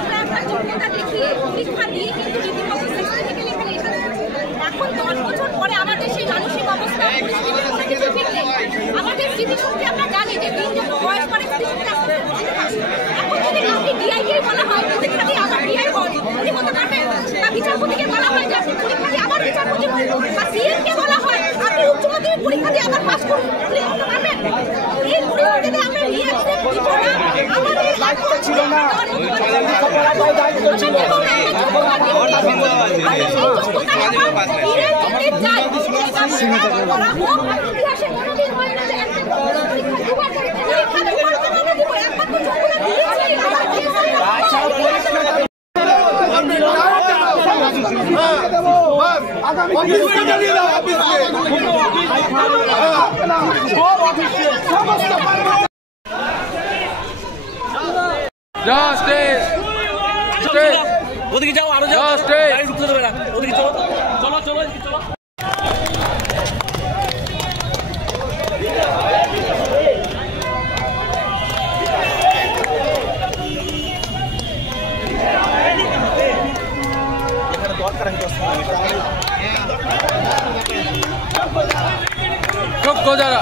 আমরা একটা যোগ্যতা দেখিয়ে পরীক্ষা দিয়ে কিন্তু রীতিমতো সার্টিফিকেট এখানে এসেছি। এখন 10 বছর পরে আমাদের সেই মানসিক অবস্থা কোনো কিছু ঠিক নেই। আমাদের স্মৃতিশক্তি আমরা জানি যে দিন যত বয়স পরে স্মৃতিশক্তি আস্তে আস্তে। এখন যদি আপনি ডিআইকে বলা হয় পরীক্ষা দিয়ে আবার ডিআই হন, উনি হতে পারবেন, বা বিচারপতিকে বলা হয় যে আপনি পরীক্ষা দিয়ে আবার বিচারপতি হন, বা সিএমকে বলা হয় আপনি উচ্চ মাধ্যমিক পরীক্ষা দিয়ে আবার পাস করুন, উনি হতে পারবেন। এই পরিস্থিতিতে আমরা রিঅ্যাকশন দিব না। আমাদের এখন ছিল না ওদিকে যাও, আরো যাও, গাড়ি ঢুকতে দেবে না। ওদিকে চলো, চলো চলো চলো। চুপ কো যারা।